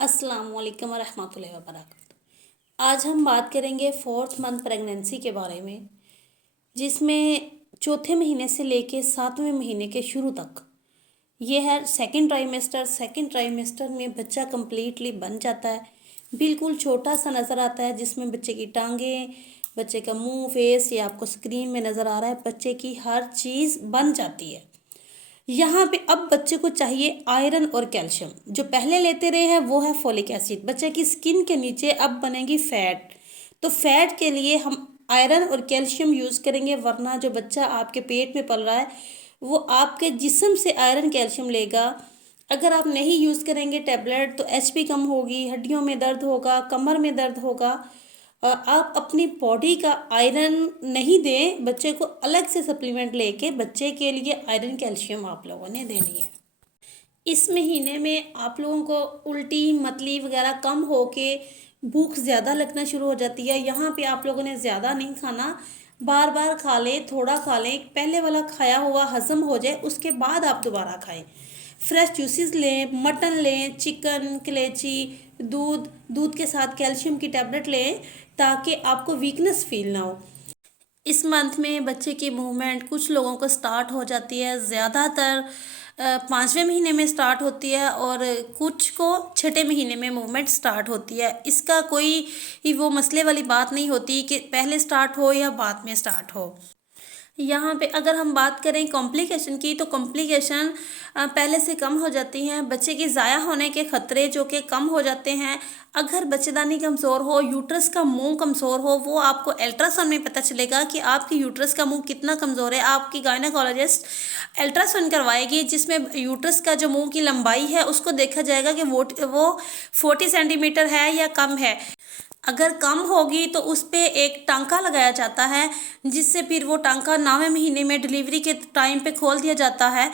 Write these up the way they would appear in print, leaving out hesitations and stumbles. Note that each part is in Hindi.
अस्सलाम वालेकुम रहमतुल्लाहि व बरकातहू। आज हम बात करेंगे 4th मंथ प्रेगनेंसी के बारे में, जिसमें चौथे महीने से लेके 7वें महीने के शुरू तक ये है सेकंड ट्राइमेस्टर। सेकंड ट्राइमेस्टर में बच्चा कंप्लीटली बन जाता है, बिल्कुल छोटा सा नज़र आता है, जिसमें बच्चे की टांगें, बच्चे का मुंह, फेस, ये आपको स्क्रीन में नज़र आ रहा है। बच्चे की हर चीज़ बन जाती है। यहाँ पे अब बच्चे को चाहिए आयरन और कैल्शियम। जो पहले लेते रहे हैं वो है फोलिक एसिड। बच्चे की स्किन के नीचे अब बनेगी फैट, तो फैट के लिए हम आयरन और कैल्शियम यूज़ करेंगे, वरना जो बच्चा आपके पेट में पल रहा है वो आपके जिस्म से आयरन कैल्शियम लेगा। अगर आप नहीं यूज़ करेंगे टैबलेट तो एचपी कम होगी, हड्डियों में दर्द होगा, कमर में दर्द होगा। आप अपनी बॉडी का आयरन नहीं दें, बच्चे को अलग से सप्लीमेंट लेके बच्चे के लिए आयरन कैल्शियम आप लोगों ने देनी है। इस महीने में आप लोगों को उल्टी मतली वगैरह कम होके भूख ज़्यादा लगना शुरू हो जाती है। यहाँ पे आप लोगों ने ज़्यादा नहीं खाना, बार बार खा लें, थोड़ा खा लें, पहले वाला खाया हुआ हज़म हो जाए, उसके बाद आप दोबारा खाएं। फ्रेश जूसेस लें, मटन लें, चिकन, कलेची, दूध के साथ कैल्शियम की टैबलेट लें, ताकि आपको वीकनेस फील ना हो। इस मंथ में बच्चे की मूवमेंट कुछ लोगों को स्टार्ट हो जाती है, ज़्यादातर 5वें महीने में स्टार्ट होती है, और कुछ को छठे महीने में मूवमेंट स्टार्ट होती है। इसका कोई वो मसले वाली बात नहीं होती कि पहले स्टार्ट हो या बाद में स्टार्ट हो। यहाँ पे अगर हम बात करें कॉम्प्लिकेशन की, तो कॉम्प्लिकेशन पहले से कम हो जाती हैं। बच्चे के ज़ाया होने के ख़तरे जो कि कम हो जाते हैं। अगर बच्चेदानी कमज़ोर हो, यूट्रस का मुंह कमज़ोर हो, वो आपको अल्ट्रासाउंड में पता चलेगा कि आपकी यूट्रस का मुंह कितना कमज़ोर है। आपकी गायनेकोलॉजिस्ट अल्ट्रासाउंड करवाएगी, जिसमें यूट्रस का जो मुंह की लंबाई है उसको देखा जाएगा कि वो 40 सेंटीमीटर है या कम है। अगर कम होगी तो उस पर एक टांका लगाया जाता है, जिससे फिर वो टांका 9वें महीने में डिलीवरी के टाइम पे खोल दिया जाता है।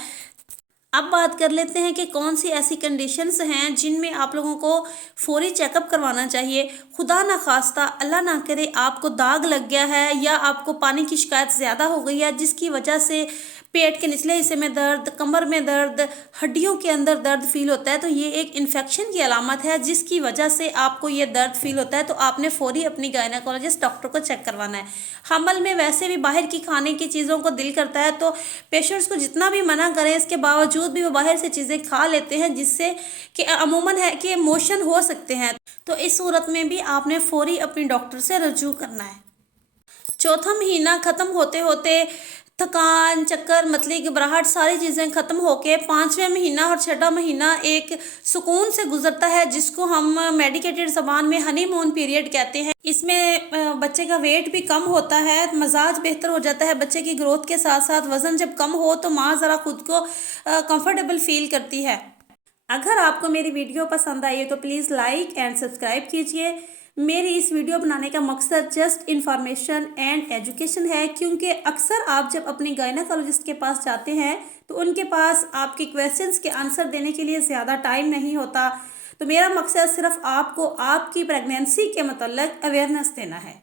अब बात कर लेते हैं कि कौन सी ऐसी कंडीशंस हैं जिनमें आप लोगों को फौरी चेकअप करवाना चाहिए। खुदा ना खास्ता, अल्लाह ना करे, आपको दाग लग गया है या आपको पानी की शिकायत ज़्यादा हो गई है, जिसकी वजह से पेट के निचले हिस्से में दर्द, कमर में दर्द, हड्डियों के अंदर दर्द फील होता है, तो ये एक इन्फेक्शन की अलामत है, जिसकी वजह से आपको ये दर्द फील होता है। तो आपने फौरी अपनी गायनेकोलॉजिस्ट डॉक्टर को चेक करवाना है। हमल में वैसे भी बाहर की खाने की चीज़ों को दिल करता है, तो पेशेंट्स को जितना भी मना करें, इसके बावजूद भी वो बाहर से चीज़ें खा लेते हैं, जिससे कि अमूमन है कि मोशन हो सकते हैं। तो इस सूरत में भी आपने फौरी अपनी डॉक्टर से रजू करना है। चौथा महीना ख़त्म होते होते थकान, चक्कर, मतली, घबराहट, सारी चीज़ें ख़त्म होके 5वें महीना और छठा महीना एक सुकून से गुजरता है, जिसको हम मेडिकेटेड ज़बान में हनीमून पीरियड कहते हैं। इसमें बच्चे का वेट भी कम होता है, मजाज बेहतर हो जाता है। बच्चे की ग्रोथ के साथ साथ वज़न जब कम हो तो माँ ज़रा खुद को कंफर्टेबल फील करती है। अगर आपको मेरी वीडियो पसंद आई है तो प्लीज़ लाइक एंड सब्सक्राइब कीजिए। मेरी इस वीडियो बनाने का मकसद जस्ट इन्फॉर्मेशन एंड एजुकेशन है, क्योंकि अक्सर आप जब अपनी गायनेकोलॉजिस्ट के पास जाते हैं तो उनके पास आपके क्वेश्चंस के आंसर देने के लिए ज़्यादा टाइम नहीं होता। तो मेरा मकसद सिर्फ आपको आपकी प्रेगनेंसी के मतलब अवेयरनेस देना है।